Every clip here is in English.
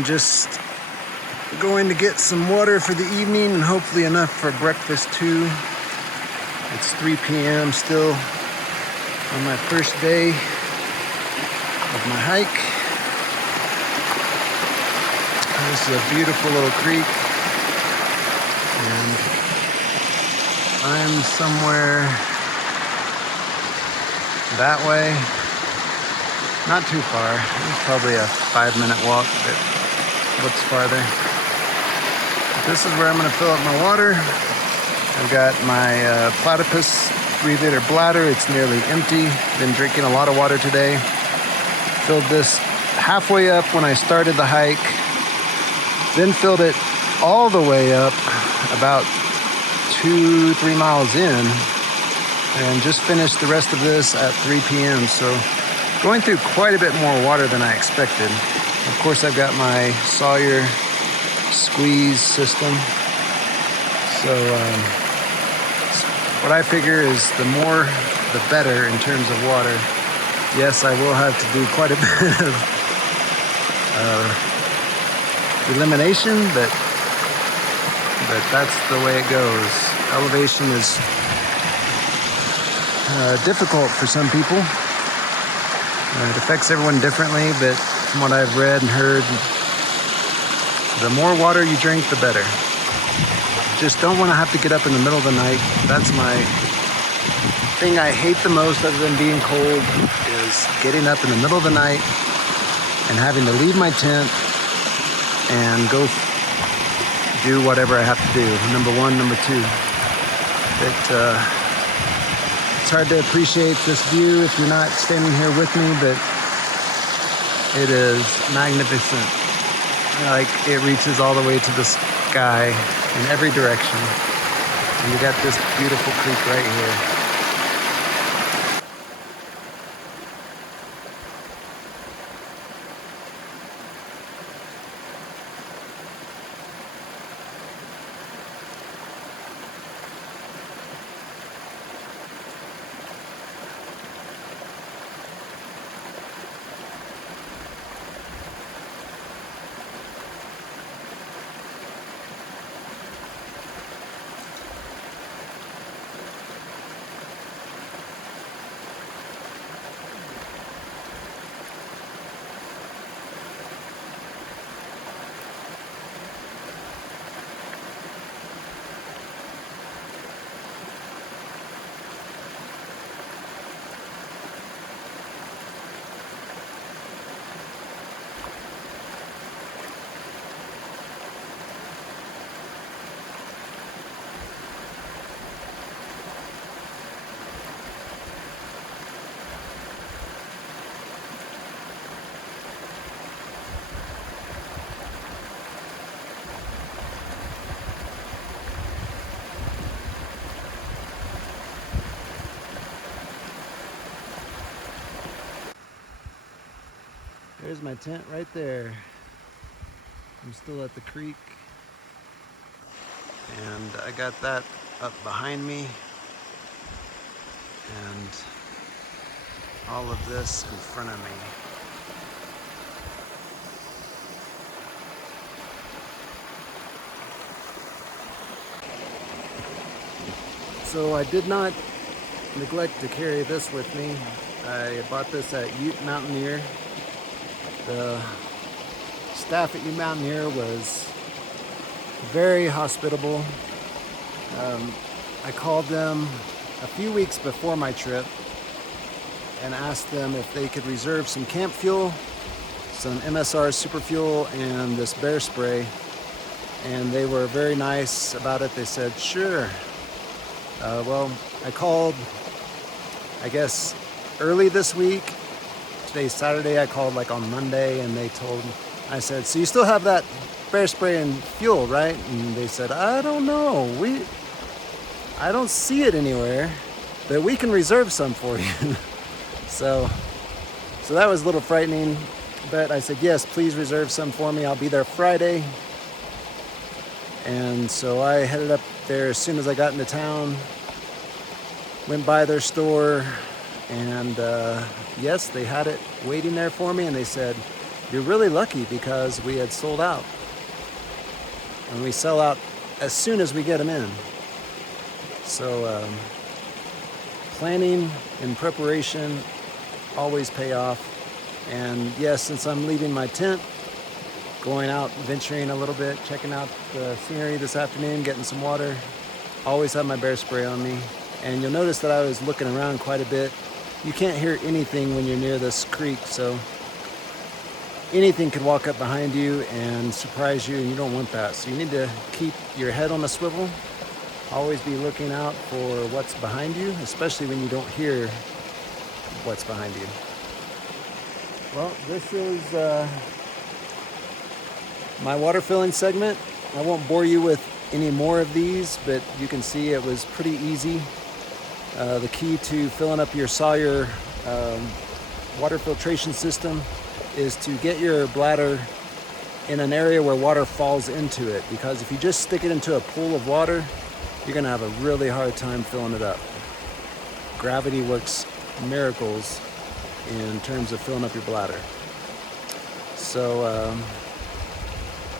I'm just going to get some water for the evening and hopefully enough for breakfast too. It's 3 p.m. still on my first day of my hike. This is a beautiful little creek, and I'm somewhere that way. Not too far. It's probably a 5-minute walk, but looks farther. This is where I'm going to fill up my water. I've got my platypus 3-liter bladder. It's nearly empty. Been drinking a lot of water today. Filled this halfway up when I started the hike. Then filled it all the way up about 2-3 miles in. And just finished the rest of this at 3 p.m. So going through quite a bit more water than I expected. Of course, I've got my Sawyer squeeze system. So what I figure is the more, the better in terms of water. Yes, I will have to do quite a bit of elimination, but that's the way it goes. Elevation is difficult for some people. It affects everyone differently, but from what I've read and heard, the more water you drink, the better. Just don't want to have to get up in the middle of the night. That's my thing I hate the most, other than being cold, is getting up in the middle of the night and having to leave my tent and go do whatever I have to do. Number one, number two. It's hard to appreciate this view if you're not standing here with me, but it is magnificent. Like, it reaches all the way to the sky in every direction. And you got this beautiful creek right here. There's my tent right there. I'm still at the creek, and I got that up behind me, and all of this in front of me. So I did not neglect to carry this with me. I bought this at Ute Mountaineer. The staff at Ute Mountaineer was very hospitable. I called them a few weeks before my trip and asked them if they could reserve some camp fuel, some MSR super fuel, and this bear spray. And they were very nice about it. They said, sure. Well, I called, I guess, early this week. Today's Saturday. I called like on Monday, and they told me, I said, so you still have that bear spray and fuel, right? And they said, I don't know. I don't see it anywhere, but we can reserve some for you. So that was a little frightening, but I said, yes, please reserve some for me. I'll be there Friday. And so I headed up there as soon as I got into town, went by their store, and yes, they had it waiting there for me, and they said, you're really lucky because we had sold out. And we sell out as soon as we get them in. So planning and preparation always pay off. And yes, since I'm leaving my tent, going out, venturing a little bit, checking out the scenery this afternoon, getting some water, always have my bear spray on me. And you'll notice that I was looking around quite a bit. You can't hear anything when you're near this creek, so anything could walk up behind you and surprise you, and you don't want that. So you need to keep your head on a swivel. Always be looking out for what's behind you, especially when you don't hear what's behind you. Well, this is my water filling segment. I won't bore you with any more of these, but you can see it was pretty easy. The key to filling up your Sawyer water filtration system is to get your bladder in an area where water falls into it, because if you just stick it into a pool of water, you're gonna have a really hard time filling it up. Gravity works miracles in terms of filling up your bladder. So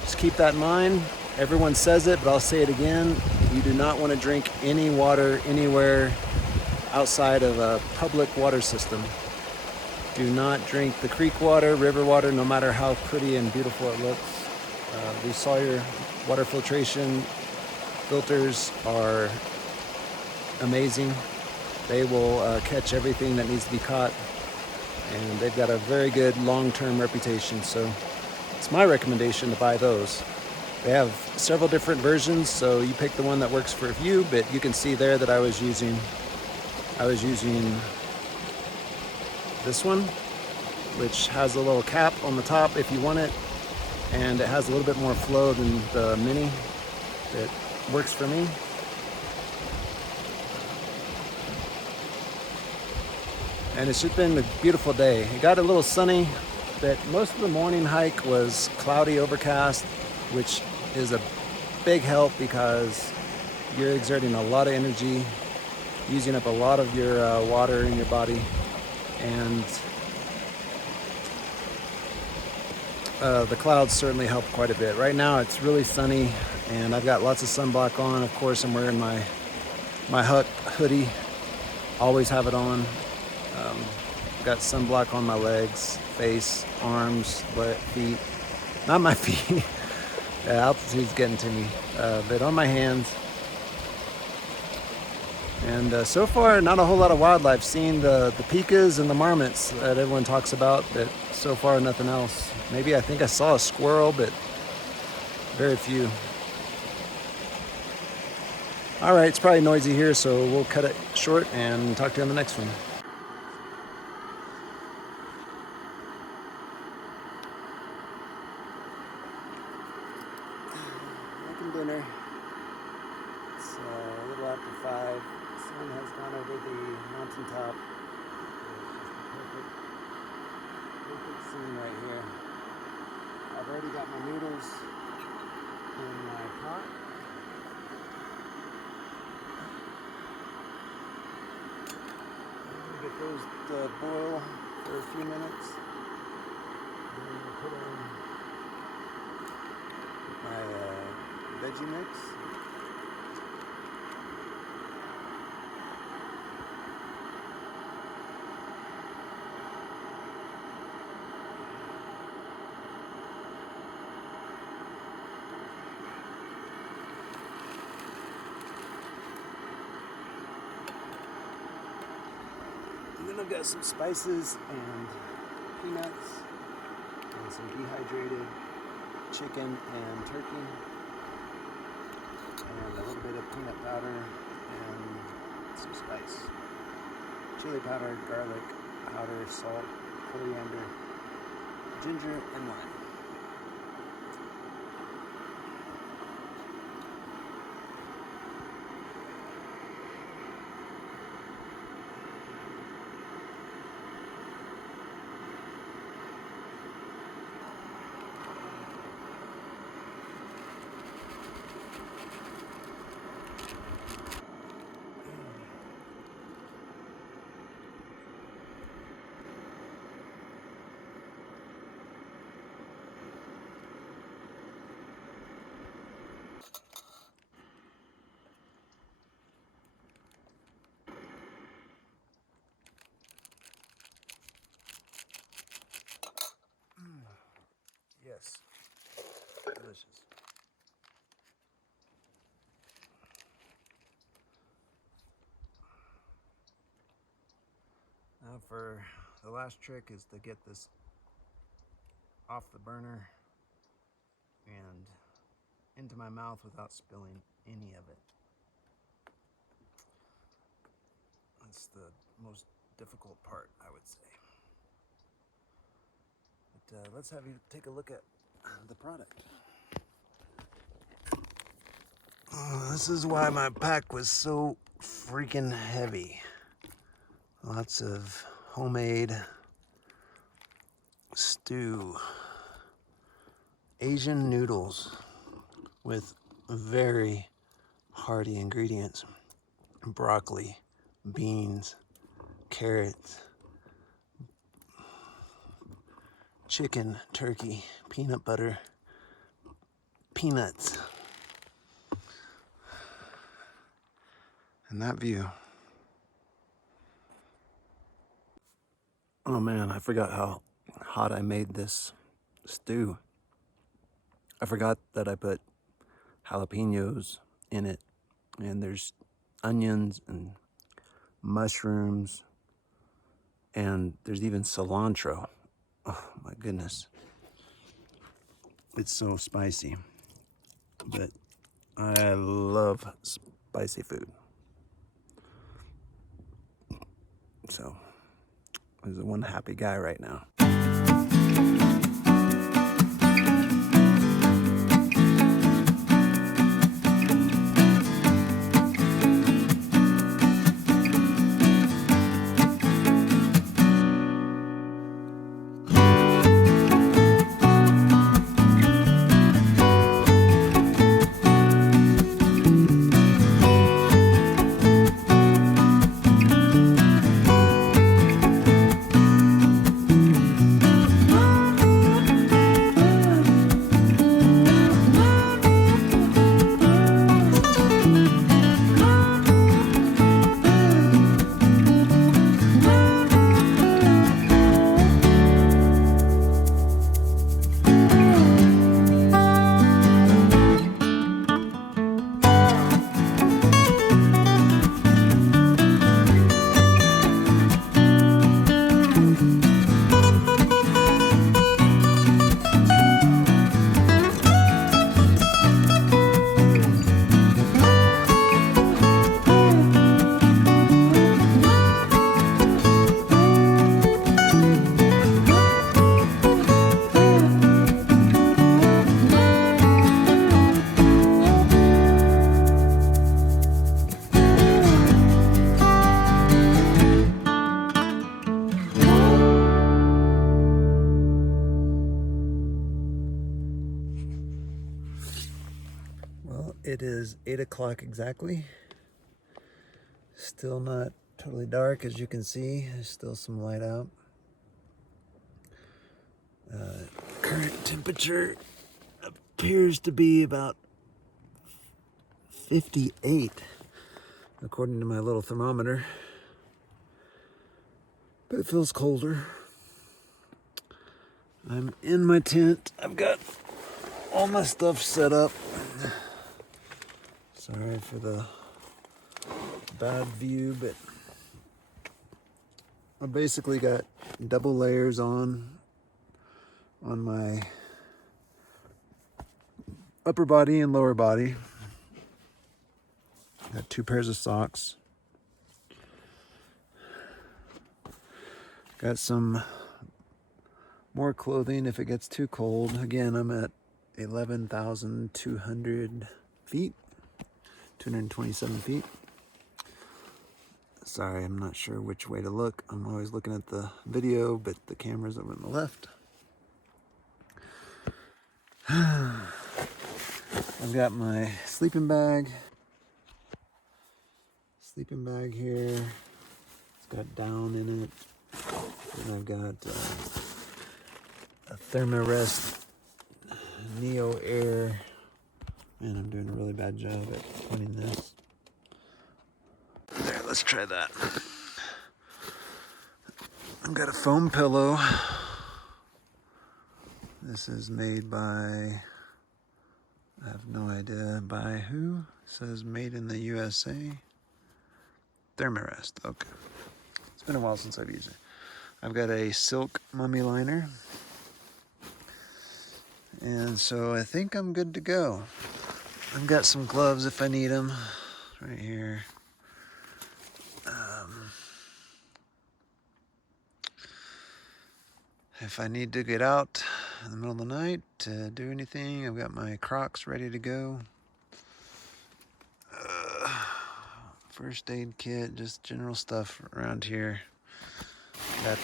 just keep that in mind. Everyone says it, but I'll say it again. You do not want to drink any water anywhere outside of a public water system. Do not drink the creek water, river water, no matter how pretty and beautiful it looks. These Sawyer water filtration filters are amazing. They will catch everything that needs to be caught, and they've got a very good long-term reputation. So it's my recommendation to buy those. They have several different versions, so you pick the one that works for you, but you can see there that I was using this one, which has a little cap on the top if you want it, and it has a little bit more flow than the mini. It works for me. And it's just been a beautiful day. It got a little sunny, but most of the morning hike was cloudy, overcast, which is a big help because you're exerting a lot of energy, using up a lot of your water in your body, and the clouds certainly help quite a bit. Right now it's really sunny, and I've got lots of sunblock on. Of course, I'm wearing my hoodie. Always have it on. Got sunblock on my legs, face, arms, feet. Not my feet. The altitude's getting to me. But on my hands. And so far, not a whole lot of wildlife. Seen the pikas and the marmots that everyone talks about, but so far nothing else. Maybe I think I saw a squirrel, but very few. All right, it's probably noisy here, so we'll cut it short and talk to you on the next one. Making dinner. It's a little after 5. The sun has gone over the mountaintop. It's just a perfect scene right here. I've already got my noodles in my pot. I'm going to get those to boil for a few minutes. And then I'll put in my veggie mix. And then I've got some spices and peanuts and some dehydrated chicken and turkey and a little bit of peanut powder and some spice. Chili powder, garlic powder, salt, coriander, ginger, and lime. delicious. Now for the last trick is to get this off the burner and into my mouth without spilling any of it. That's the most difficult part, I would say. But let's have you take a look at the product. This is why my pack was so freaking heavy. Lots of homemade stew. Asian noodles with very hearty ingredients. Broccoli, beans, carrots, chicken, turkey, peanut butter, peanuts. And that view. Oh man, I forgot how hot I made this stew. I forgot that I put jalapenos in it, and there's onions and mushrooms, and there's even cilantro. Oh my goodness. It's so spicy, but I love spicy food. So, I'm one happy guy right now. It is 8 o'clock exactly. Still not totally dark, as you can see. There's still some light out. Current temperature appears to be about 58, according to my little thermometer. But it feels colder. I'm in my tent. I've got all my stuff set up. Sorry for the bad view, but I basically got double layers on my upper body and lower body. Got 2 pairs of socks. Got some more clothing if it gets too cold. Again, I'm at 11,200 feet. 227 feet. Sorry, I'm not sure which way to look. I'm always looking at the video, but the camera's over on the left. I've got my sleeping bag. Sleeping bag here. It's got down in it. And I've got a Thermarest Neo Air. Man, I'm doing a really bad job at pointing this. There, let's try that. I've got a foam pillow. This is made by have no idea by who. It says made in the USA. Thermarest, okay. It's been a while since I've used it. I've got a silk mummy liner. And so I think I'm good to go. I've got some gloves if I need them, right here. If I need to get out in the middle of the night to do anything, I've got my Crocs ready to go. First aid kit, just general stuff around here. Got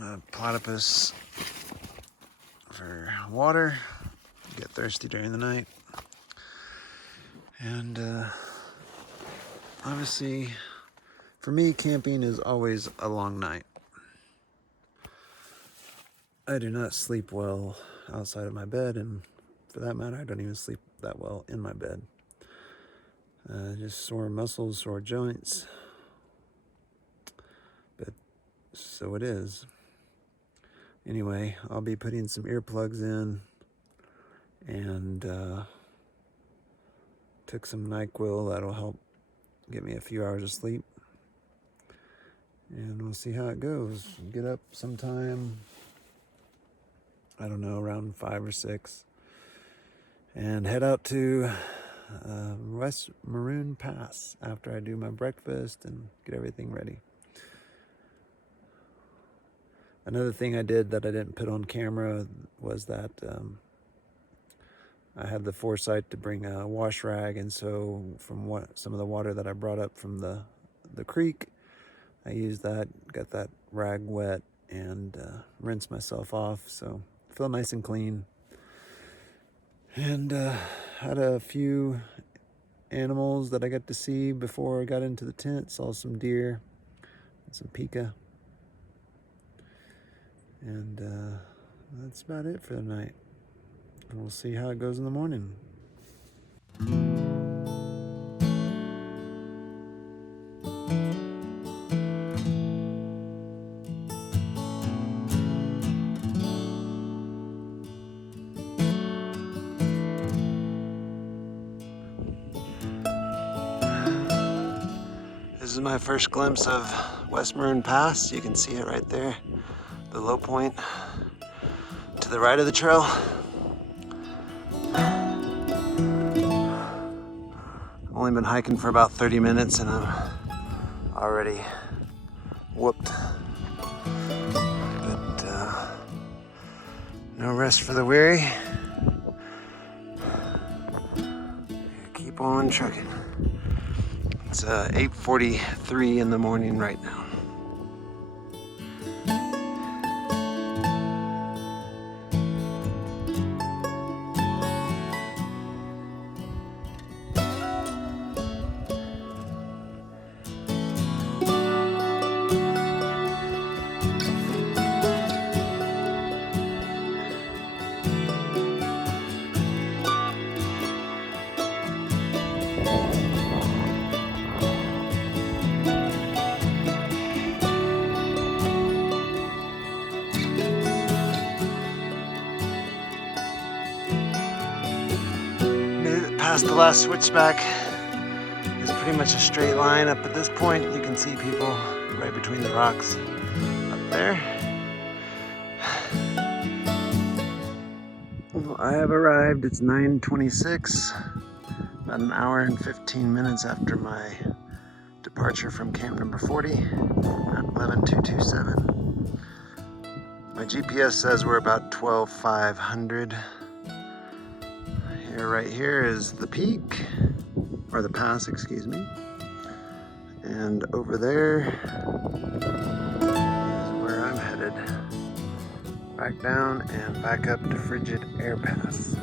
a platypus for water. Get thirsty during the night. And obviously, for me, camping is always a long night. I do not sleep well outside of my bed, and for that matter, I don't even sleep that well in my bed. Just sore muscles, sore joints. But so it is. Anyway, I'll be putting some earplugs in, and took some NyQuil. That'll help get me a few hours of sleep. And we'll see how it goes. Get up sometime, I don't know, around 5 or 6, and head out to West Maroon Pass after I do my breakfast and get everything ready. Another thing I did that I didn't put on camera was that I had the foresight to bring a wash rag, and so from some of the water that I brought up from the creek, I used that, got that rag wet, and rinsed myself off, so I feel nice and clean. And had a few animals that I got to see before I got into the tent. Saw some deer and some pika. And that's about it for the night. And we'll see how it goes in the morning. This is my first glimpse of West Maroon Pass. You can see it right there, the low point to the right of the trail. I've only been hiking for about 30 minutes and I'm already whooped. But no rest for the weary. Keep on trucking. It's 8:43 in the morning right now. Past the last switchback is pretty much a straight line up at this point. You can see people right between the rocks up there. Well, I have arrived. It's 9:26, about an hour and 15 minutes after my departure from camp number 40 at 11227. My GPS says we're about 12,500. Right here is the peak, or the pass, excuse me. And over there is where I'm headed. Back down and back up to Frigid Air Pass.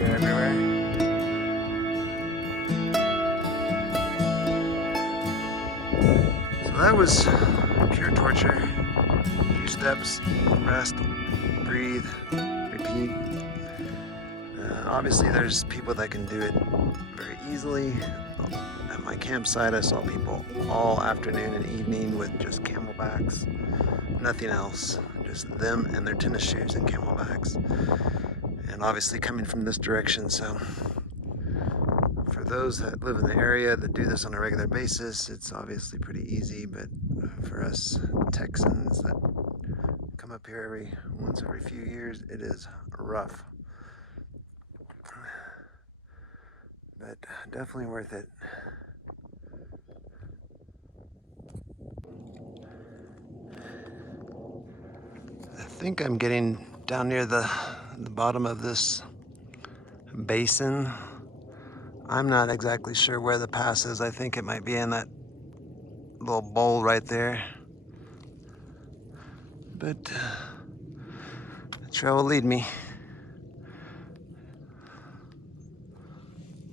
Everywhere. that was pure torture. A few steps, rest, breathe, repeat. Obviously there's people that can do it very easily. At my campsite I saw people all afternoon and evening with just camelbacks, nothing else, just them and their tennis shoes and camelbacks. And obviously coming from this direction, so for those that live in the area that do this on a regular basis, it's obviously pretty easy, but for us Texans that come up here once every few years, it is rough. But definitely worth it. I think I'm getting down near the bottom of this basin. I'm not exactly sure where the pass is. I think it might be in that little bowl right there. But the trail will lead me.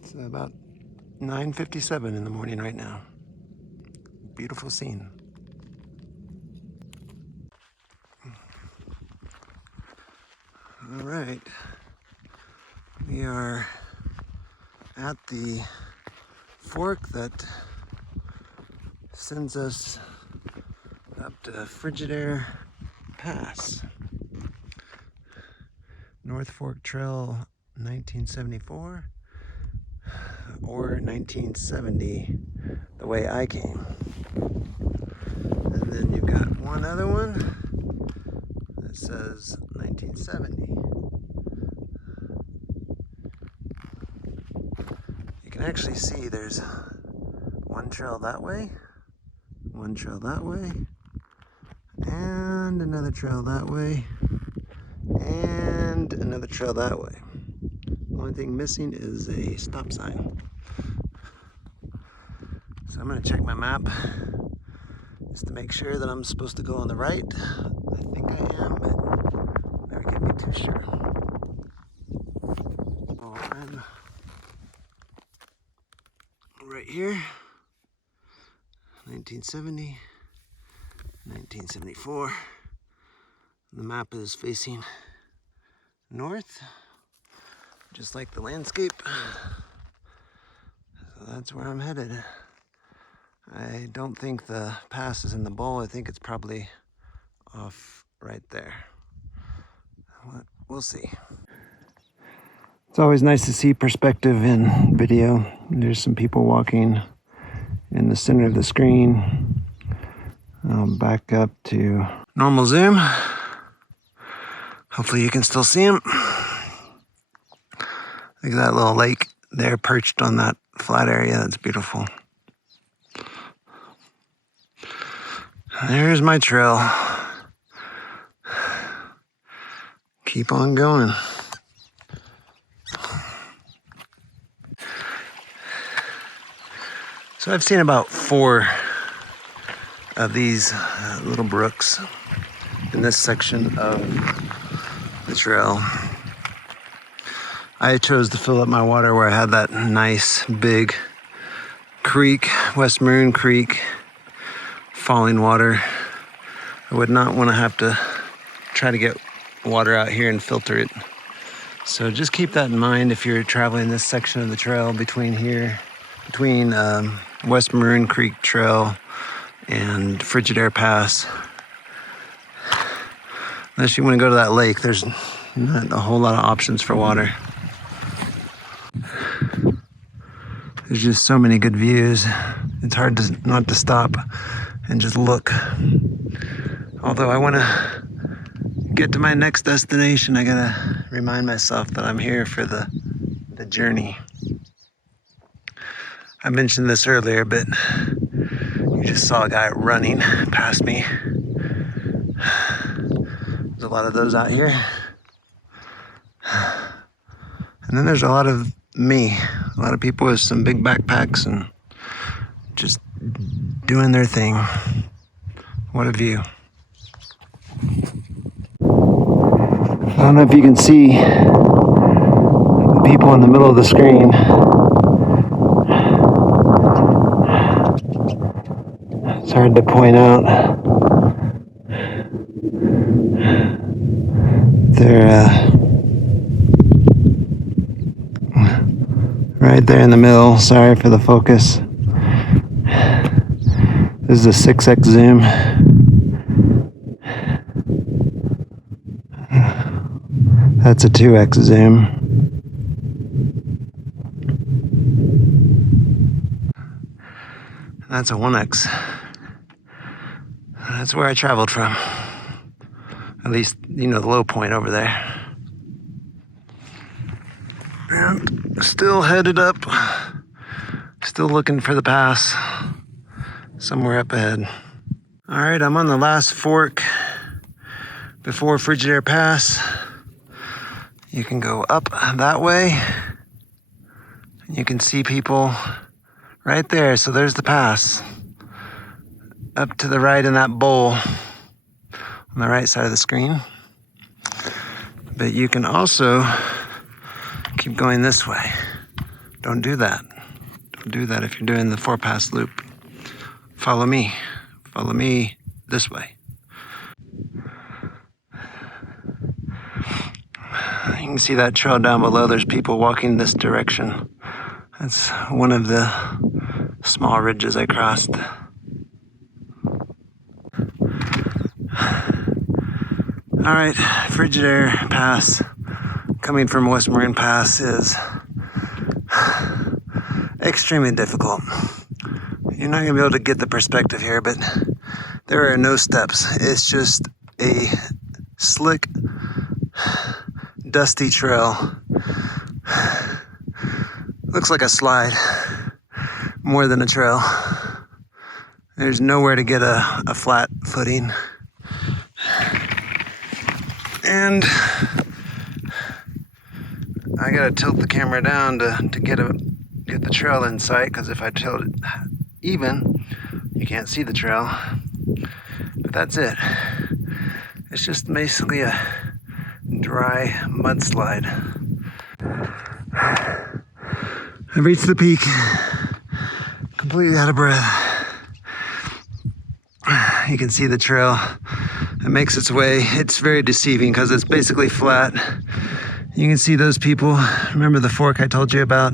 It's about 9:57 in the morning right now. Beautiful scene. All right, we are at the fork that sends us up to Frigidaire Pass. North Fork Trail 1974 or 1970, the way I came. And then you've got one other one that says 1970. You can actually see there's one trail that way, one trail that way, and another trail that way, and another trail that way. The only thing missing is a stop sign. So I'm going to check my map just to make sure that I'm supposed to go on the right. I think I am, but never get me too sure. Oh, I'm right here. 1970, 1974. The map is facing north, just like the landscape. So that's where I'm headed. I don't think the pass is in the bowl. I think it's probably off right there. We'll see. It's always nice to see perspective in video. There's some people walking in the center of the screen. I'll back up to normal zoom. Hopefully you can still see them. Look at that little lake there perched on that flat area. That's beautiful. There's my trail. Keep on going. So I've seen about 4 of these little brooks in this section of the trail. I chose to fill up my water where I had that nice big creek, West Maroon Creek, falling water. I would not want to have to try to get water out here and filter it. So just keep that in mind if you're traveling this section of the trail between West Maroon Creek Trail and Frigidaire Pass. Unless you want to go to that lake, there's not a whole lot of options for water. There's just so many good views. It's hard not to stop and just look. Although I want to get to my next destination, I gotta remind myself that I'm here for the journey. I mentioned this earlier, but you just saw a guy running past me. There's a lot of those out here. And then there's a lot of me, a lot of people with some big backpacks and just doing their thing. What a view. I don't know if you can see the people in the middle of the screen. It's hard to point out. They're right there in the middle. Sorry for the focus. This is a 6x zoom. That's a 2x zoom. That's a 1x. That's where I traveled from. At least, you know, the low point over there. And still headed up. Still looking for the pass. Somewhere up ahead. All right, I'm on the last fork before Frigidaire Pass. You can go up that way. You can see people right there. So there's the pass. Up to the right in that bowl on the right side of the screen. But you can also keep going this way. Don't do that. Don't do that if you're doing the 4-pass loop. Follow me. Follow me this way. You can see that trail down below. There's people walking this direction. That's one of the small ridges I crossed. All right, Frigidaire Pass, coming from West Maroon Pass, is extremely difficult. You're not gonna be able to get the perspective here, but there are no steps. It's just a slick, dusty trail. Looks like a slide more than a trail. There's nowhere to get a flat footing. And I gotta tilt the camera down to get the trail in sight, because if I tilt it even, you can't see the trail. But that's it. It's just basically a dry mudslide. I've reached the peak, completely out of breath. You can see the trail. It makes its way. It's very deceiving because it's basically flat. You can see those people. Remember the fork I told you about?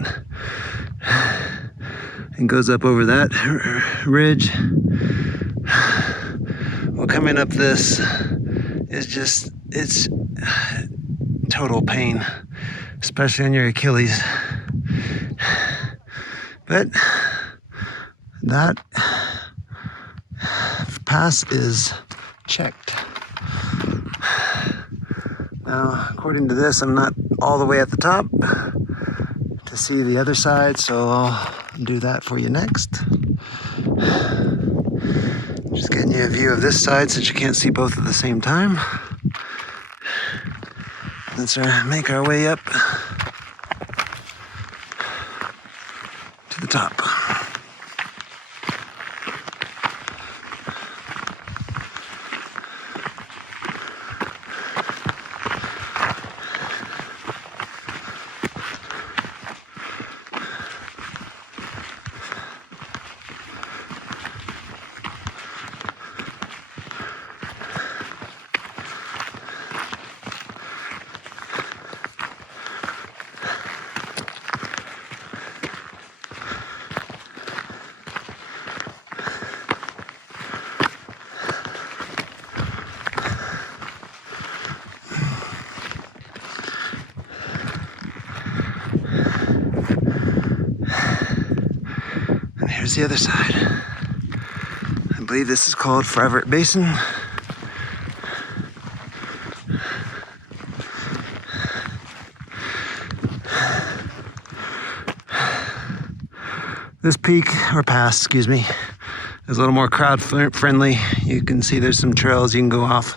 It goes up over that ridge. Well, coming up this is just, it's total pain, especially on your Achilles. But that pass is checked. Now, according to this, I'm not all the way at the top to see the other side, so I'll do that for you next. Just getting you a view of this side since you can't see both at the same time. Let's make our way up to the top. Here's the other side. I believe this is called Frivet Basin. This peak, or pass, excuse me, is a little more crowd friendly. You can see there's some trails you can go off,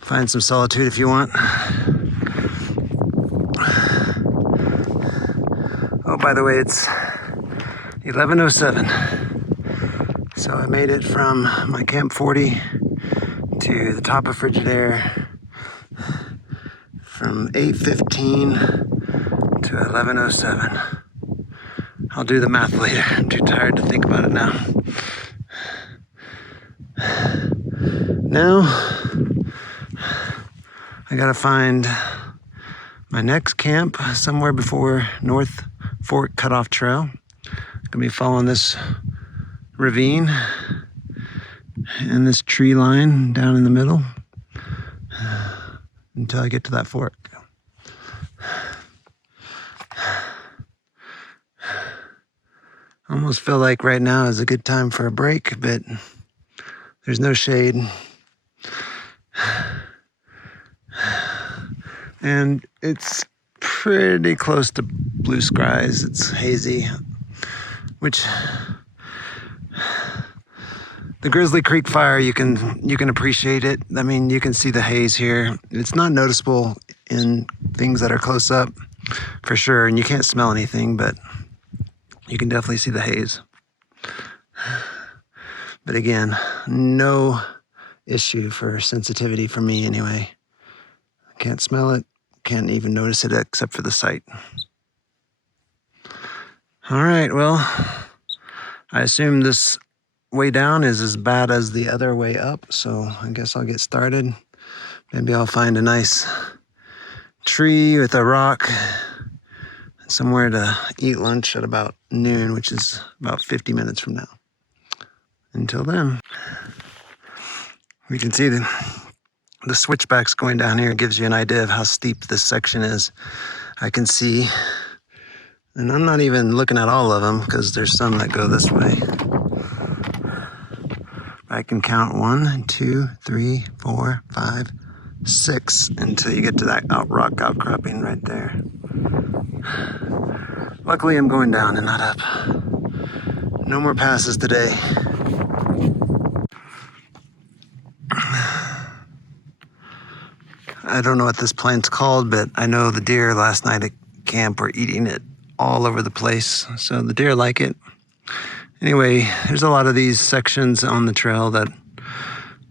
find some solitude if you want. Oh, by the way, it's 11:07. So I made it from my Camp 40 to the top of Frigidaire from 8:15 to 11:07. I'll do the math later. I'm too tired to think about it now. Now, I gotta find my next camp somewhere before North Fork Cutoff Trail. I'm gonna be following this ravine and this tree line down in the middle until I get to that fork. I almost feel like right now is a good time for a break, but there's no shade. And it's pretty close to blue skies. It's hazy, which the Grizzly Creek Fire, you can appreciate it. I mean, you can see the haze here. It's not noticeable in things that are close up for sure, and you can't smell anything, but you can definitely see the haze. But again, no issue for sensitivity for me anyway. Can't smell it, can't even notice it except for the sight. All right, well, I assume this way down is as bad as the other way up, so I guess I'll get started. Maybe I'll find a nice tree with a rock somewhere to eat lunch at about noon, which is about 50 minutes from now. Until then, we can see the switchbacks going down here. Gives you an idea of how steep this section is. I can see, and I'm not even looking at all of them because there's some that go this way. I can count 1, 2, 3, 4, 5, 6 until you get to that rock outcropping right there. Luckily, I'm going down and not up. No more passes today. I don't know what this plant's called, but I know the deer last night at camp were eating it all over the place. So the deer like it. Anyway, there's a lot of these sections on the trail that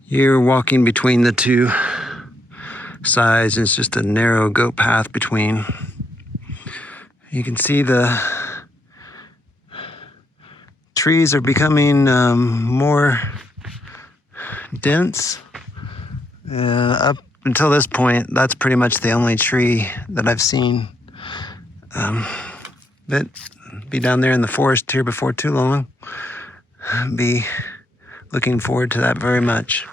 you're walking between the two sides. It's just a narrow goat path between. You can see the trees are becoming more dense. Up until this point, that's pretty much the only tree that I've seen. But be down there in the forest here before too long. Be looking forward to that very much.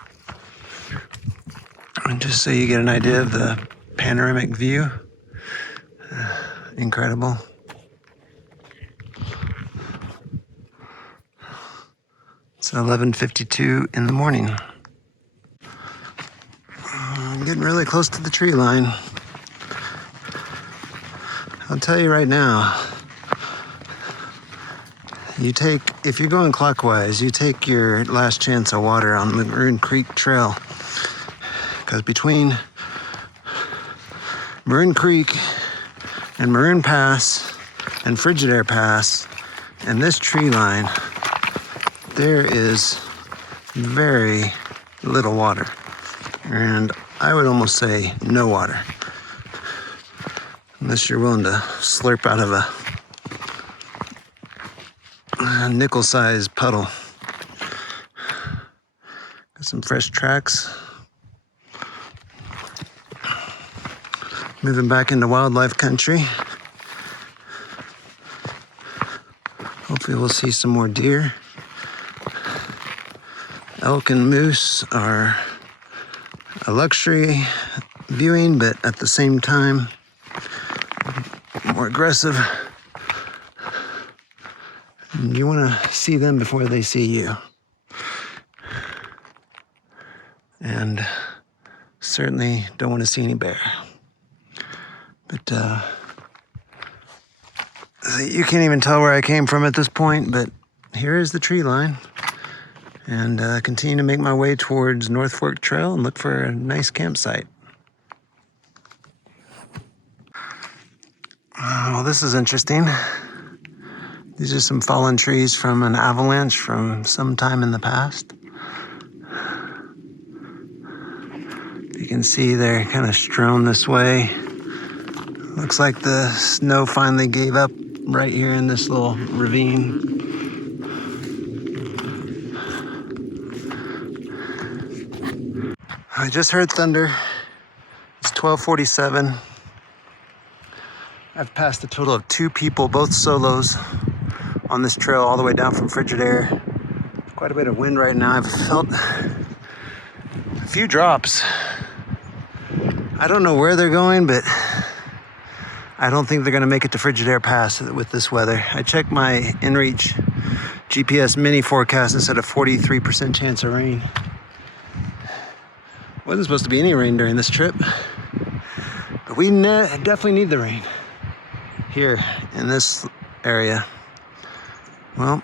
And just so you get an idea of the panoramic view, incredible. It's 11:52 in the morning. I'm getting really close to the tree line. I'll tell you right now, if you're going clockwise, you take your last chance of water on the Maroon Creek Trail. Because between Maroon Creek and Maroon Pass and Frigidaire Pass and this tree line, there is very little water. And I would almost say no water. Unless you're willing to slurp out of a nickel-sized puddle. Got some fresh tracks. Moving back into wildlife country. Hopefully we'll see some more deer. Elk and moose are a luxury viewing, but at the same time, more aggressive. And you want to see them before they see you. And certainly don't want to see any bear. But you can't even tell where I came from at this point, but here is the tree line. And continue to make my way towards North Fork Trail and look for a nice campsite. Well, this is interesting. These are some fallen trees from an avalanche from some time in the past. You can see they're kind of strewn this way. Looks like the snow finally gave up right here in this little ravine. I just heard thunder. It's 12:47. I've passed a total of 2 people, both solos, on this trail all the way down from Frigidaire. Quite a bit of wind right now. I've felt a few drops. I don't know where they're going, but I don't think they're gonna make it to Frigidaire Pass with this weather. I checked my InReach GPS mini forecast and said a 43% chance of rain. Wasn't supposed to be any rain during this trip, but we definitely need the rain here in this area. Well,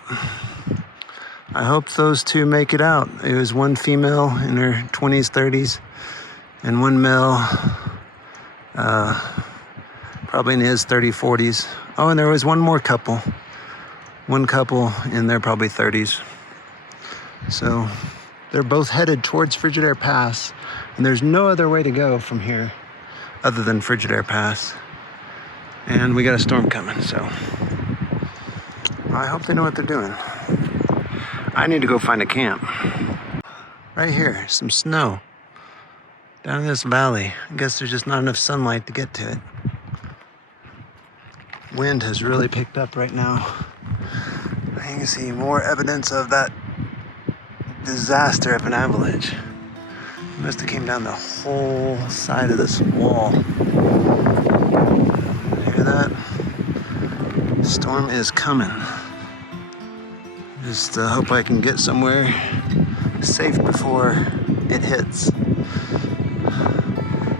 I hope those 2 make it out. It was 1 female in her 20s, 30s, and 1 male, probably in his 30s, 40s. Oh, and there was 1 more couple. 1 couple in their probably 30s. So they're both headed towards Frigidaire Pass, and there's no other way to go from here other than Frigidaire Pass. And we got a storm coming, so I hope they know what they're doing. I need to go find a camp. Right here, some snow down in this valley. I guess there's just not enough sunlight to get to it. Wind has really picked up right now. You can see more evidence of that disaster of an avalanche. It must have came down the whole side of this wall. Hear that? Storm is coming. Just hope I can get somewhere safe before it hits.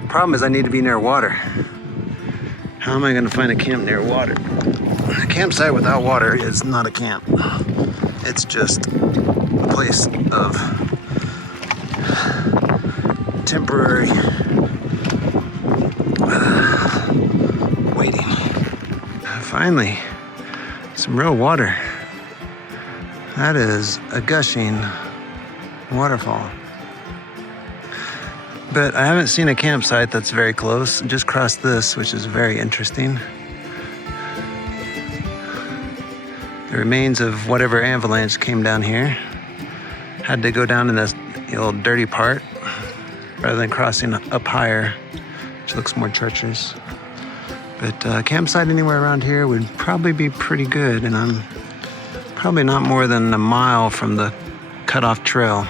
Problem is I need to be near water. How am I going to find a camp near water? A campsite without water is not a camp. It's just a place of temporary waiting. Finally, some real water. That is a gushing waterfall. But I haven't seen a campsite that's very close. Just crossed this, which is very interesting. The remains of whatever avalanche came down here. Had to go down in this old dirty part rather than crossing up higher, which looks more treacherous. But a campsite anywhere around here would probably be pretty good, and I'm probably not more than a mile from the cutoff trail.